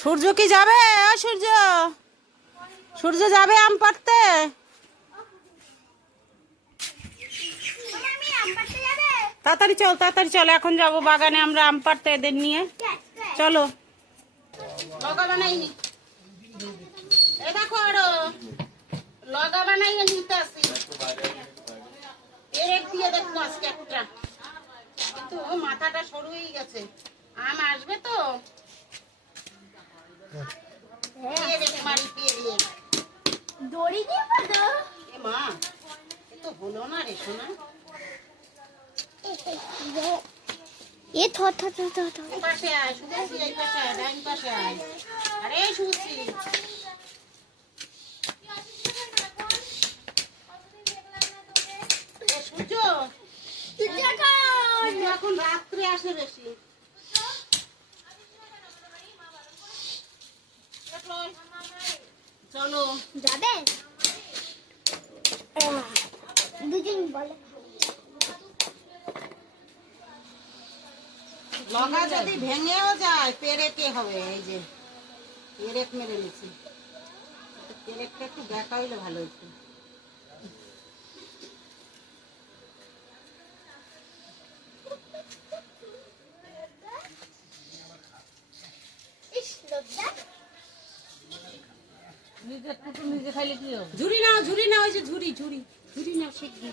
সূর্য কি যাবে? সূর্য সূর্য যাবে আম পাড়তে? তাড়াতাড়ি চল, তাড়াতাড়ি চল, এখন যাবো বাগানে আমরা আম পাড়তে এদের নিয়ে। চলো। লগা বানাইনি, এ দেখো আরো লগা বানাইয়ে নিতে আসি। এর দিয়ে দেখো আজকে একটা, কিন্তু মাথাটা সরু হয়ে গেছে। আম আসবে তো? দড়ি দিয়ে বাঁধো। এ মা, এ তো হলো না রে সোনা। এ থর থর থর থর থর। এই পাশে আয়, শুভশ্রী এই পাশে আয়, ডাইন পাশে আয়। আরে শুভশ্রী, এ সূর্য, সূর্য এখন রাত্রে আসে বেশি। চলো যাবে? দুজন বলে লগা যদি ভেঙেও যায় পেরেকে হবে। এই যে পেরেক মেরে নিচ্ছি, পেরেকটা একটু দেখা হইলে ভালো হইতো। ঝুড়ি নাও, ঝুড়ি নাও, ওই যে ঝুড়ি ঝুড়ি ঝুড়ি নাও, শিখবি।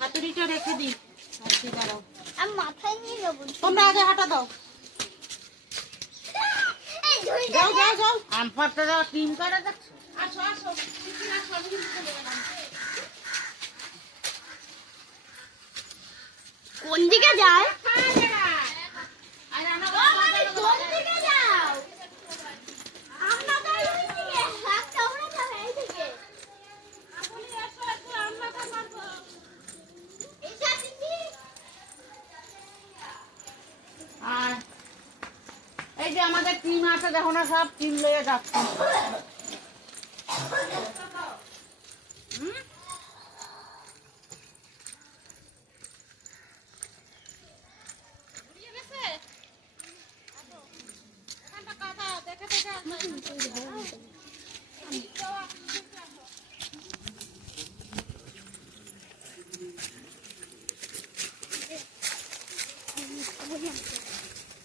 হাতুড়িটা রেখে দিই। আচ্ছা দাঁড়াও, আমি মাথায় নিয়ে যাবো। তোমরা আগে হাঁটা দাও। যাও যাও যাও, আম পাড়তে যাও, টিম করে দেখছো। আসো আসো, কোন দিকে যায়? কোন দিকে যাও? আমরা যাই ওই দিকে। একটা ওরা যাবে এই দিকে। এসা দিদি। আর এই যে আমাদের টিম আছে, দেখো না, সব টিম লয়ে যাচ্ছে।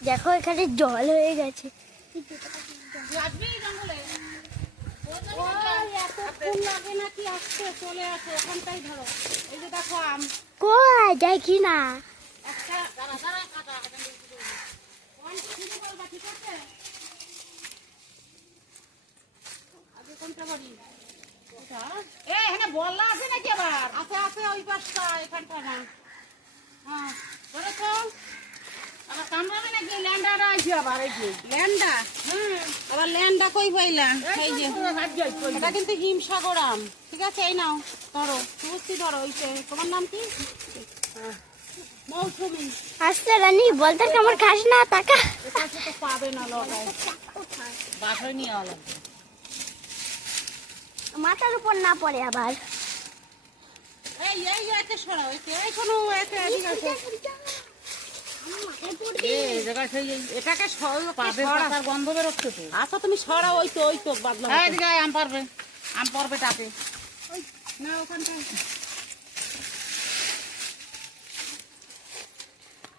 দেখো এখানে জল হয়ে গেছে। চলে আসো, ওখানটাই ধরো। এই যে দেখো আম কই দেখি না। একটা, দাঁড়া দাঁড়া, কাটা শুরু করবা, ঠিক আছে? আগে কোনটা বাড়ি? এখানে বললা আছে নাকি আবার? আছে আছে, ওই পাশটা, এখানটা না। হ্যাঁ ধরেছো? আবার কামড়াবে নাকি? ল্যান্ডাটা আছে আবার, এই যে ল্যান্ডা। আবার ল্যান্ডা কই পাইলা? এই যে এটা কিন্তু হিমসাগর আম, ঠিক আছে? এই নাও ধরো, শুভশ্রী ধরো। ওই যে তোমার নাম কি? মৌসুমী। আসতে রানী বলতে কেমন খাস না টাকা। এটা তো পাবে না, লড়াই বাসায় নিয়ে আলো। মাথার উপর না পড়ে আবার। এই এই একে সরাও, একে এই কোনো একে ঠিক আছে। এটাকে সরাও, গন্ধ বেরোচ্ছে তো। আচ্ছা তুমি সরাও, ওই তো ওই তো বাদলা। এদিকে আম পারবে, আম পারবে টাকে না ওখানটায়।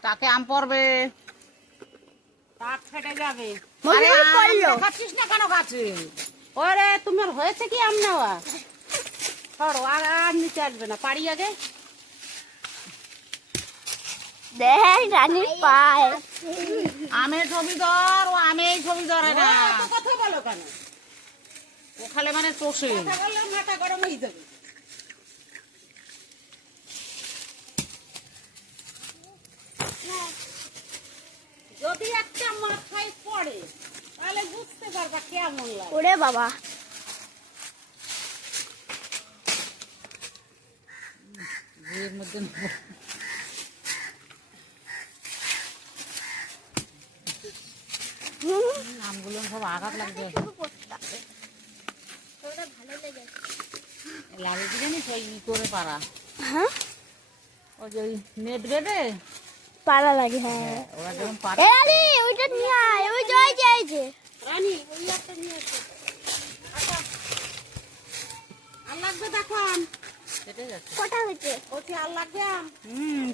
তাকে আম পড়বে, টাক ফেটে যাবে। আরে দেখাচ্ছিস না কেন গাছে? ওরে তোমার হয়েছে কি আম নেওয়া? সরো, আর আর নিচে আসবে না, পারি আগে। দেখ রানীর পায়। আমের ছবি ধর, ও আমের ছবি ধরে না। কথা বলো কেন? ও খালে মানে চষে, কথা বললে মাথা গরম হয়ে যাবে। যদি একটা মাথায় পড়ে তাহলে বুঝতে পারবা কেমন লাগে। ওরে বাবা, এর মধ্যে আমগুলো সব আঘাত লাগবে। লাগে কি জানিস, ওই ই করে পারা। হ্যাঁ ওই যে নেট বেঁধে পালা লাগে। হ্যাঁ ওরা যখন পারে, ওইটা নিয়ে আয়। ওই হয়েছে। বলছি আর লাগবে আম?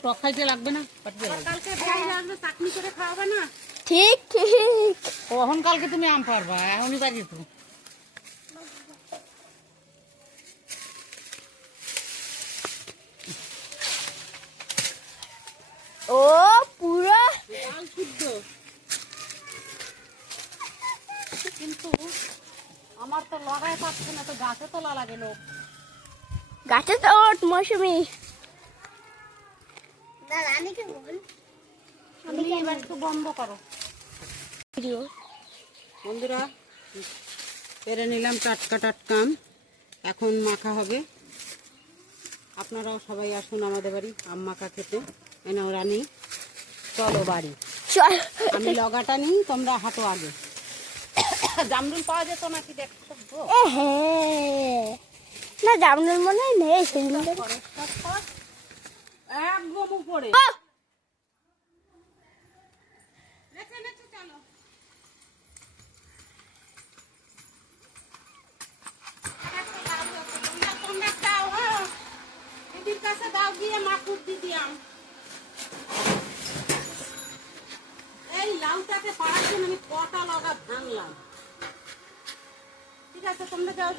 টক খাইতে লাগবে না পাঠিয়ে আবার কালকে ভাই আসবে, চাটনি করে খাওয়াবে না? ঠিক ঠিক। কখন কালকে তুমি আম পারবা এখনই পারি তো ও পুরো ডাল শুদ্ধ। কিন্তু আমার তো লাগাই পাচ্ছে না, তো গাছে তোলা লাগে লোক। গাছে তো ওঠ মৌসুমি। রানীকে বল তুমি এবার একটু বন্ধ করো। ভিডিও। বন্ধুরা, পেরে নিলাম টাটকা টাটকা আম, এখন মাখা হবে। আপনারাও সবাই আসুন আমাদের বাড়ি আম মাখা খেতে। এনাও রানী, চলো বাড়ি। চল। আমি লগাটা নিই, তোমরা হাঁটো আগে। জামরুল পাওয়া যেত নাকি দেখছো গো? হ্যাঁ, না জামনুর মনে হয় নেই সেদিনকে। একদম উপরে। নেচে নেচে চলো। তোমরা খাও, হ্যাঁ? দিদির কাছে দাও গিয়ে মাকুর দিদি আম। এই লাউটাকে পাড়ার জন্য আমি কটা লগা ভাঙলাম। ঠিক আছে, তোমরা যাও।